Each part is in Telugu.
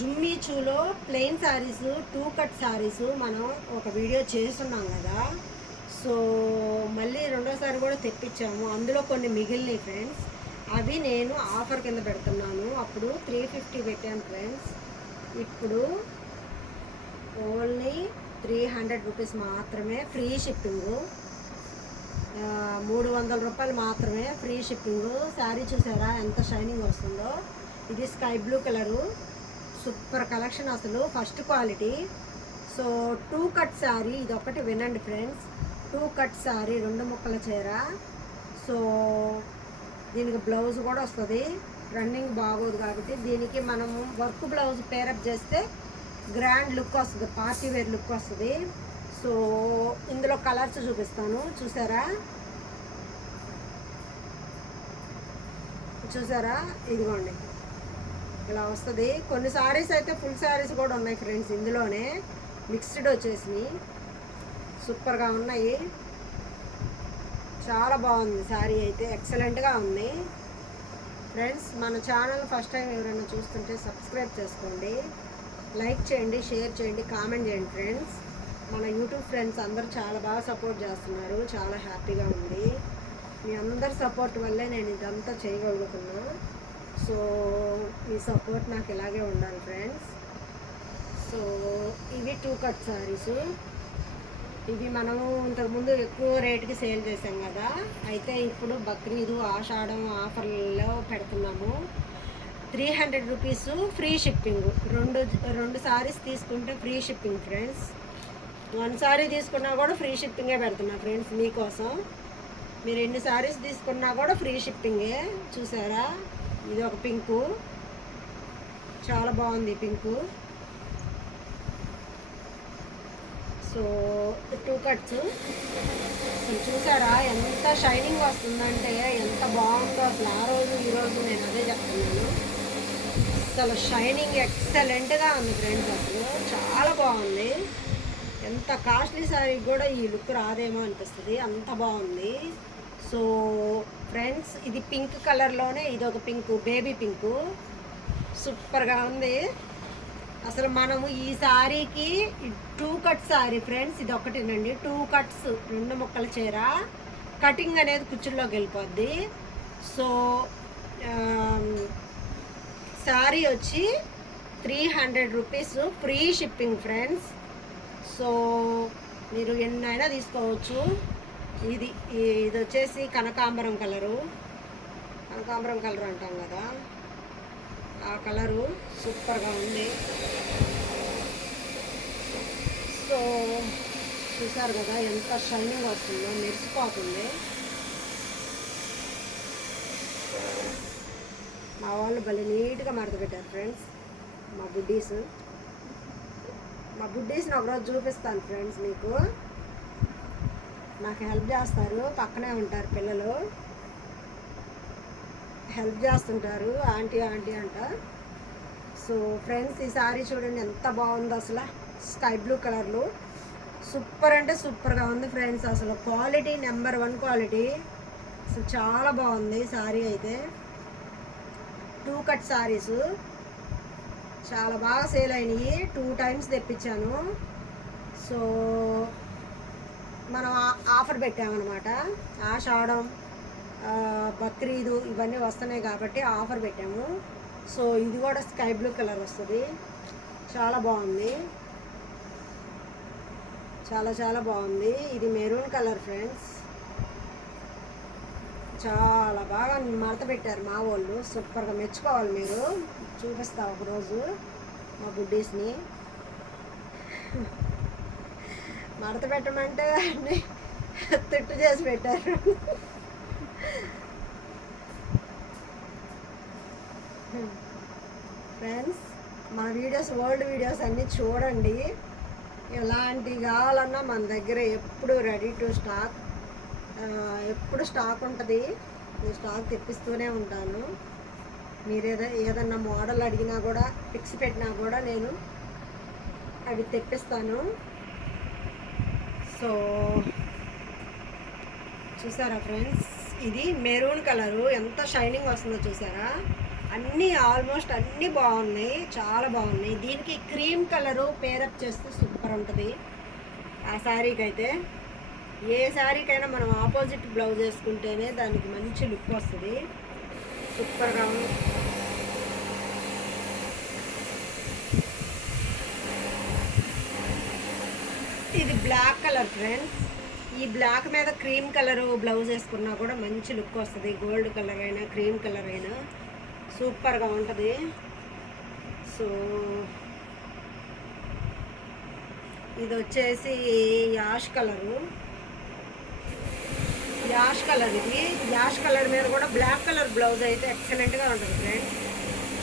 జుమ్మీచూలో ప్లెయిన్ శారీస్ 2 కట్ శారీస్ మనం ఒక వీడియో చేస్తున్నాం కదా. సో మళ్ళీ రెండోసారి కూడా తెప్పించాము. అందులో కొన్ని మిగిలినాయి ఫ్రెండ్స్. అవి నేను ఆఫర్ కింద పెడుతున్నాను. అప్పుడు 350 పెట్టాను ఫ్రెండ్స్. ఇప్పుడు ఓన్లీ 300 రూపీస్ మాత్రమే, ఫ్రీ షిప్పింగు. 300 రూపాయలు మాత్రమే ఫ్రీ షిప్పింగు. శారీ చూసారా ఎంత షైనింగ్ వస్తుందో. ఇది sky blue colour, super collection అసలు, first quality. So 2 cut sari, ఇది ఒకటి వినండి ఫ్రెండ్స్. 2 కట్ శారీ, 2 ముక్కల చీర. సో దీనికి బ్లౌజ్ కూడా వస్తుంది. రన్నింగ్ బాగోదు కాబట్టి దీనికి మనము వర్క్ బ్లౌజ్ పేరప్ చేస్తే గ్రాండ్ లుక్ వస్తుంది, పార్టీ వేర్ లుక్ వస్తుంది. సో ఇందులో కలర్స్ చూపిస్తాను. చూసారా ఇదిగోండి ఇలా వస్తుంది. కొన్ని శారీస్ అయితే ఫుల్ శారీస్ కూడా ఉన్నాయి ఫ్రెండ్స్. ఇందులోనే మిక్స్డ్ వచ్చేసి సూపర్గా ఉన్నాయి. చాలా బాగుంది శారీ అయితే, ఎక్సలెంట్గా ఉంది ఫ్రెండ్స్. మన ఛానల్ ఫస్ట్ టైం ఎవరైనా చూస్తుంటే సబ్స్క్రైబ్ చేసుకోండి, లైక్ చేయండి, షేర్ చేయండి, కామెంట్ చేయండి ఫ్రెండ్స్. మన యూట్యూబ్ ఫ్రెండ్స్ అందరూ చాలా బాగా సపోర్ట్ చేస్తున్నారు, చాలా హ్యాపీగా ఉంది. మీ అందరి సపోర్ట్ వల్లే నేను ఇదంతా చేయగలుగుతున్నా. సో మీ సపోర్ట్ నాకు ఇలాగే ఉండాలి ఫ్రెండ్స్. సో ఇవి 2 కట్ శారీస్. ఇవి మనము ఇంతకుముందు ఎక్కువ రేటుకి సేల్ చేసాం కదా. అయితే ఇప్పుడు బక్రీదు, ఆషాఢం ఆఫర్లలో పెడుతున్నాము. 300 రూపీస్ ఫ్రీ షిప్పింగ్. రెండు శారీస్ తీసుకుంటే ఫ్రీ షిప్పింగ్ ఫ్రెండ్స్. 1 శారీ తీసుకున్నా కూడా ఫ్రీ షిప్పింగే పెడుతున్నా ఫ్రెండ్స్ మీకోసం. మీరు ఎన్ని శారీస్ తీసుకున్నా కూడా ఫ్రీ షిప్పింగే. చూసారా ఇది ఒక పింకు, చాలా బాగుంది పింకు. So 2 cuts. చూసారా ఎంత షైనింగ్ వస్తుందంటే, ఎంత బాగుందో అసలు. ఆ రోజు ఈరోజు నేను అదే చెప్తున్నాను. అసలు షైనింగ్ ఎక్సలెంట్గా ఉంది ఫ్రెండ్స్. అసలు చాలా బాగుంది. ఎంత కాస్ట్లీ శారీ కూడా ఈ లుక్ రాదేమో అనిపిస్తుంది, అంత బాగుంది. సో ఫ్రెండ్స్ ఇది పింక్ కలర్లోనే ఇది ఒక పింకు, బేబీ పింకు, సూపర్గా ఉంది అసలు. మనము ఈ శారీకి 2 కట్ శారీ ఫ్రెండ్స్, ఇది ఒకటేనండి. 2 కట్స్, 2 ముక్కల చీర. కటింగ్ అనేది కుచ్చుల్లోకి వెళ్ళిపోద్ది. సో శారీ వచ్చి 300 rupees free shipping friends. So మీరు ఎన్నైనా తీసుకోవచ్చు. ఇది వచ్చేసి కనకాంబరం కలరు, కనకాంబరం కలర్ అంటాం కదా, ఆ కలరు సూపర్గా ఉంది. సో చూసారు కదా ఎంత షైనింగ్ వస్తుందో, మెరిసిపోతుంది. మా వాళ్ళు భలే నీట్గా మడత పెట్టారు ఫ్రెండ్స్. మా బుడ్డీస్ని ఒకరోజు చూపిస్తాను ఫ్రెండ్స్ మీకు. నాకు హెల్ప్ చేస్తారు, పక్కనే ఉంటారు పిల్లలు, హెల్ప్ చేస్తుంటారు, ఆంటీ ఆంటీ అంట. సో ఫ్రెండ్స్ ఈ శారీ చూడండి ఎంత బాగుందో అసలు. స్కై బ్లూ కలర్లు, సూపర్ అంటే సూపర్గా ఉంది ఫ్రెండ్స్. అసలు క్వాలిటీ నెంబర్ 1 క్వాలిటీ. అసలు చాలా బాగుంది శారీ అయితే. 2 కట్ శారీస్ చాలా బాగా సేల్ అయినాయి. 2 టైమ్స్ తెప్పించాను. సో మనం ఆఫర్ పెట్టామన్నమాట. ఆషాఢం, బక్రీదు ఇవన్నీ వస్తున్నాయి కాబట్టి ఆఫర్ పెట్టాము. సో ఇది కూడా స్కై బ్లూ కలర్ వస్తుంది, చాలా బాగుంది, చాలా చాలా బాగుంది. ఇది మెరూన్ కలర్ ఫ్రెండ్స్, చాలా బాగా మడత పెట్టారు మా వాళ్ళు, సూపర్గా మెచ్చుకోవాలి మీరు. చూపిస్తా ఒకరోజు మా బుడ్డీస్ని. మడత పెట్టమంటే అన్నీ తిట్టు చేసి పెట్టారు. ఫ్రెండ్స్ మన వీడియోస్, ఓల్డ్ వీడియోస్ అన్నీ చూడండి. ఎలాంటివి కావాలన్నా మన దగ్గర ఎప్పుడు రెడీ టు స్టాక్, ఎప్పుడు స్టాక్ ఉంటుంది. నేను స్టాక్ తెప్పిస్తూనే ఉంటాను. మీరు ఏదన్నా మోడల్ అడిగినా కూడా, పిక్స్ పెట్టినా కూడా నేను అవి తెప్పిస్తాను. సో చూసారా ఫ్రెండ్స్, ఇది మెరూన్ కలరు ఎంత షైనింగ్ వస్తుందో చూసారా. అన్నీ ఆల్మోస్ట్ అన్నీ బాగున్నాయి, చాలా బాగున్నాయి. దీనికి క్రీమ్ కలరు పేరప్ చేస్తే సూపర్ ఉంటుంది ఆ శారీకి అయితే. ఏ శారీకైనా మనం ఆపోజిట్ బ్లౌజ్ వేసుకుంటేనే దానికి మంచి లుక్ వస్తుంది, సూపర్గా ఉంది. ఇది బ్లాక్ కలర్ ఫ్రెండ్స్. ఈ బ్లాక్ మీద క్రీమ్ కలరు బ్లౌజ్ వేసుకున్నా కూడా మంచి లుక్ వస్తుంది. గోల్డ్ కలర్ అయినా క్రీమ్ కలర్ అయినా సూపర్గా ఉంటుంది. సో ఇది వచ్చేసి యాష్ కలరు, యాష్ కలర్. ఇది యాష్ కలర్ మీద కూడా బ్లాక్ కలర్ బ్లౌజ్ అయితే ఎక్సలెంట్గా ఉంటుంది ఫ్రెండ్స్,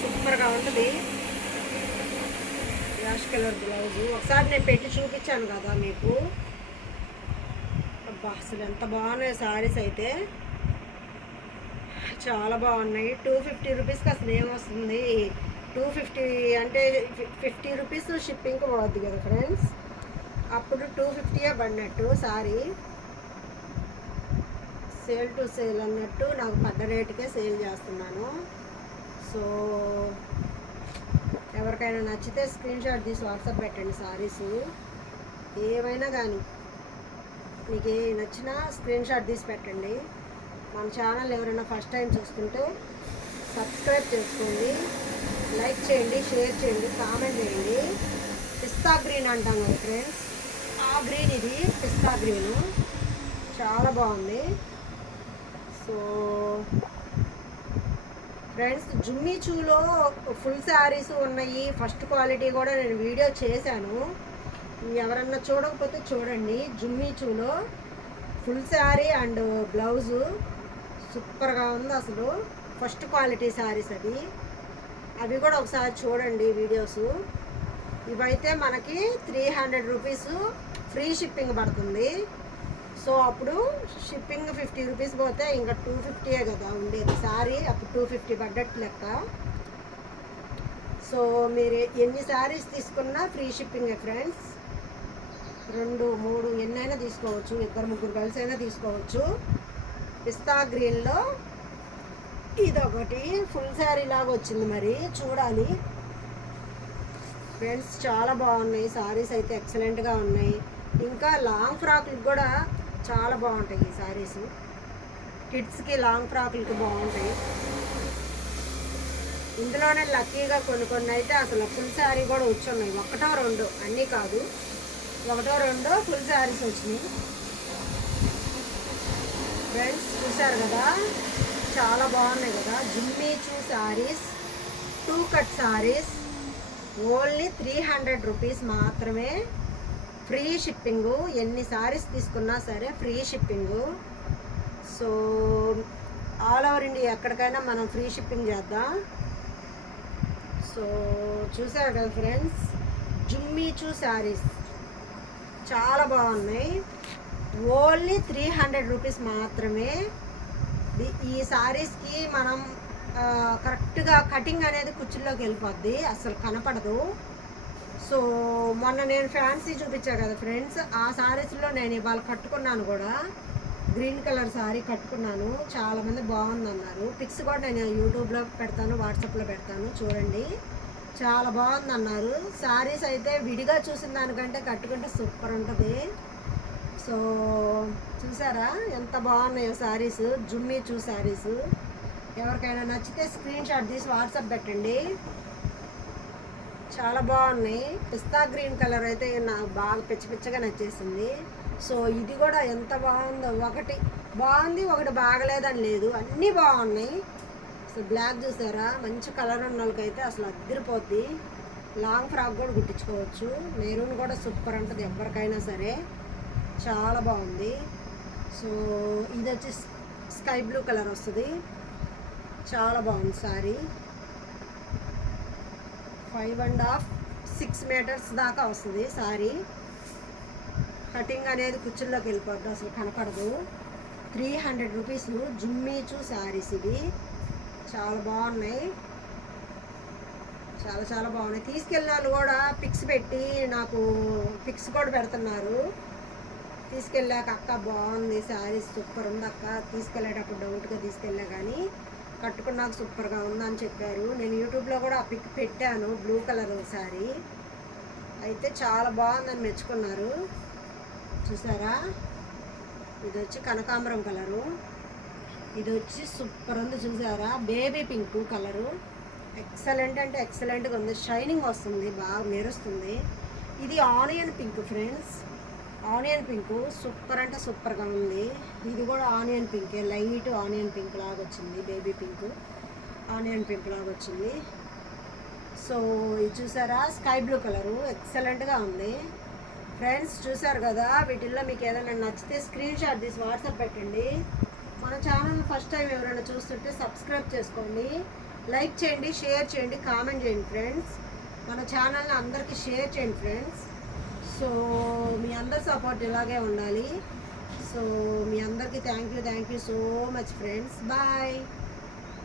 సూపర్గా ఉంటుంది. యాష్ కలర్ బ్లౌజు ఒకసారి నేను పెట్టి చూపించాను కదా మీకు. అబ్బా అసలు ఎంత బాగున్నాయి శారీస్ అయితే, చాలా బాగున్నాయి. 250 రూపీస్కి అసలు ఏమొస్తుంది, 250 అంటే 50 రూపీస్ షిప్పింగ్కి పోవద్దు కదా ఫ్రెండ్స్. అప్పుడు 250 పడినట్టు సారీ. సేల్ టు సేల్ అన్నట్టు నాకు పడ్డ రేటుకే సేల్ చేస్తున్నాను. సో ఎవరికైనా నచ్చితే స్క్రీన్ షాట్ తీసి వాట్సాప్ పెట్టండి. సారీస్ ఏమైనా కానీ మీకు ఏ నచ్చినా స్క్రీన్ షాట్ తీసి పెట్టండి. మన ఛానల్ ఎవరైనా ఫస్ట్ టైం చూస్తుంటే సబ్స్క్రైబ్ చేసుకోండి, లైక్ చేయండి, షేర్ చేయండి, కామెంట్ చేయండి. పిస్తా గ్రీన్ అంటాం కదా ఫ్రెండ్స్, ఆ గ్రీన్ ఇది పిస్తా గ్రీను, చాలా బాగుంది. సో ఫ్రెండ్స్ జుమ్మీచూలో ఫుల్ శారీస్ ఉన్నాయి, ఫస్ట్ క్వాలిటీ కూడా నేను వీడియో చేశాను. ఎవరన్నా చూడకపోతే చూడండి. జుమ్మీచూలో ఫుల్ శారీ అండ్ బ్లౌజు సూపర్గా ఉంది అసలు, ఫస్ట్ క్వాలిటీ శారీస్ అవి కూడా ఒకసారి చూడండి వీడియోస్. ఇవైతే మనకి 300 రూపీస్ ఫ్రీ షిప్పింగ్ పడుతుంది. సో అప్పుడు షిప్పింగ్ 50 రూపీస్ పోతే ఇంకా 250 కదా ఉండేది శారీ, అప్పుడు 250 పడ్డట్టు లెక్క. సో మీరు ఎన్ని శారీస్ తీసుకున్నా ఫ్రీ షిప్పింగే ఫ్రెండ్స్. 2, 3 ఎన్నైనా తీసుకోవచ్చు, 2, 3 కలిసి అయినా తీసుకోవచ్చు. పిస్తా గ్రీన్లో ఇదొకటి ఫుల్ శారీ లాగా వచ్చింది, మరి చూడాలి ఫ్రెండ్స్. చాలా బాగున్నాయి శారీస్ అయితే, ఎక్సలెంట్గా ఉన్నాయి. ఇంకా లాంగ్ ఫ్రాక్లకు కూడా చాలా బాగుంటాయి ఈ శారీస్. కిడ్స్కి లాంగ్ ఫ్రాక్లకి బాగుంటాయి. ఇందులోనే లక్కీగా కొన్ని అయితే అసలు ఫుల్ శారీ కూడా వచ్చున్నాయి. 1, 2 అన్నీ కాదు, 1, 2 ఫుల్ శారీస్ వచ్చినాయి ఫ్రెండ్స్. చూసారు కదా, చాలా బాగున్నాయి కదా. జుమ్మీచూ saris, 2 cut saris, only 300 rupees మాత్రమే. ఫ్రీ షిప్పింగు, ఎన్ని శారీస్ తీసుకున్నా సరే free shipping. So all over India ఎక్కడికైనా మనం ఫ్రీ షిప్పింగ్ చేద్దాం. సో చూసారు కదా ఫ్రెండ్స్, జుమ్మీచూ శారీస్ చాలా బాగున్నాయి. ఓన్లీ 300 రూపీస్ మాత్రమే. ఈ శారీస్కి మనం కరెక్ట్గా కటింగ్ అనేది కుర్చీలోకి వెళ్ళిపోద్ది, అసలు కనపడదు. సో మొన్న నేను ఫ్యాన్సీ చూపించాను కదా ఫ్రెండ్స్, ఆ శారీస్లో నేను ఇవాళ కట్టుకున్నాను కూడా. గ్రీన్ కలర్ శారీ కట్టుకున్నాను, చాలామంది బాగుందన్నారు. పిక్స్ కూడా నేను యూట్యూబ్లో పెడతాను, వాట్సాప్లో పెడతాను, చూడండి. చాలా బాగుందన్నారు. శారీస్ అయితే విడిగా చూసిన దానికంటే కట్టుకుంటే సూపర్ ఉంటుంది. సో చూసారా ఎంత బాగున్నాయో శారీస్, జుమ్మీచూ శారీస్. ఎవరికైనా నచ్చితే స్క్రీన్ షాట్ తీసి వాట్సాప్ పెట్టండి. చాలా బాగున్నాయి. పిస్తా గ్రీన్ కలర్ అయితే నాకు బాగా పిచ్చగా నచ్చేసింది. సో ఇది కూడా ఎంత బాగుందో, ఒకటి బాగుంది ఒకటి బాగలేదని లేదు, అన్నీ బాగున్నాయి. సో బ్లాక్ చూసారా, మంచి కలర్ ఉన్న వాళ్ళకైతే అసలు అద్దరిపోద్ది. లాంగ్ ఫ్రాక్ కూడా కుట్టించుకోవచ్చు. మెరూన్ కూడా సూపర్ ఉంటుంది ఎవరికైనా సరే, చాలా బాగుంది. సో ఇది వచ్చి స్కై బ్లూ కలర్ వస్తుంది, చాలా బాగుంది శారీ. 5.5, 6 మీటర్స్ దాకా వస్తుంది శారీ. కటింగ్ అనేది కుర్చీల్లోకి వెళ్ళిపోద్ది, అసలు కనపడదు. 300 రూపీస్ జుమ్మీచూ శారీస్ ఇవి, చాలా బాగున్నాయి, చాలా బాగున్నాయి. తీసుకెళ్ళిన వాళ్ళు కూడా పిక్స్ పెట్టి నాకు పిక్స్ కూడా పెడుతున్నారు. తీసుకెళ్ళాక అక్క బాగుంది శారీస్, సూపర్ ఉంది అక్క, తీసుకెళ్ళేటప్పుడు డౌట్గా తీసుకెళ్ళా కానీ కట్టుకున్నాక సూపర్గా ఉందని చెప్పారు. నేను యూట్యూబ్లో కూడా ఆ పిక్ పెట్టాను, బ్లూ కలర్ శారీ అయితే చాలా బాగుందని మెచ్చుకున్నారు. చూసారా, ఇది వచ్చి కనకాంబరం కలరు, ఇది వచ్చి సూపర్ ఉంది. చూసారా, బేబీ పింక్ కలరు, ఎక్సలెంట్ అంటే ఎక్సలెంట్గా ఉంది. షైనింగ్ వస్తుంది, బాగా మెరుస్తుంది. ఇది onion pink friends, onion pink super అంటే సూపర్గా ఉంది. ఇది కూడా ఆనియన్ పింకే, లైట్ ఆనియన్ పింక్ లాగా వచ్చింది, బేబీ పింక్ ఆనియన్ పింక్ లాగా వచ్చింది. సో ఇది చూసారా, స్కై బ్లూ కలరు, ఎక్సలెంట్గా ఉంది ఫ్రెండ్స్. చూసారు కదా, వీటిల్లో మీకు ఏదైనా నచ్చితే స్క్రీన్ షాట్ తీసి వాట్సాప్ పెట్టండి. మన ఛానల్ ఫస్ట్ టైం ఎవరైనా చూస్తుంటే సబ్స్క్రైబ్ చేసుకోండి, లైక్ చేయండి, షేర్ చేయండి, కామెంట్ చేయండి ఫ్రెండ్స్. మన ఛానల్ని అందరికీ షేర్ చేయండి ఫ్రెండ్స్. సో మీ అందరి సపోర్ట్ ఇలాగే ఉండాలి. సో మీ అందరికీ thank you so much friends. Bye.